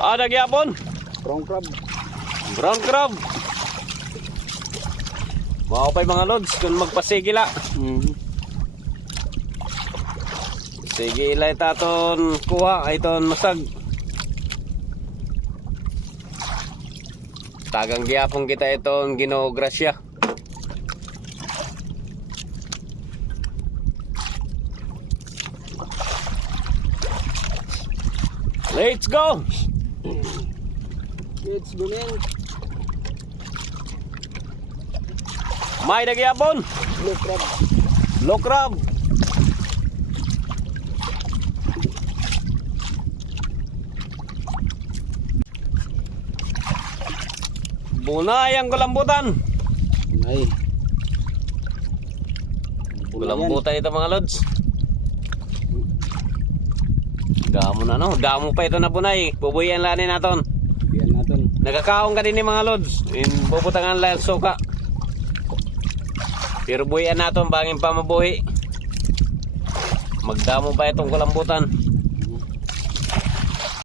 Nagyapon. Brown crab. Brown crab. Maupay mga lods kung magpasigila. Sigila itaton kuha iton masag. Tagang giyapon kita iton Ginoo Grasya. Let's go. Let's go man. May nagyapon. Blue crab. Low crab. Bunay ang gulambutan. Ay. Gulambutan ito mga lods. Damo na no. Damo pa ito na bunay. Bubuyan lanin naton. Biyan natin. Nagkakaon ka din ni mga lods. Bubutangan lang suka. Pero buhian naton bangin pa mabuhi. Magdamo pa itong gulambutan.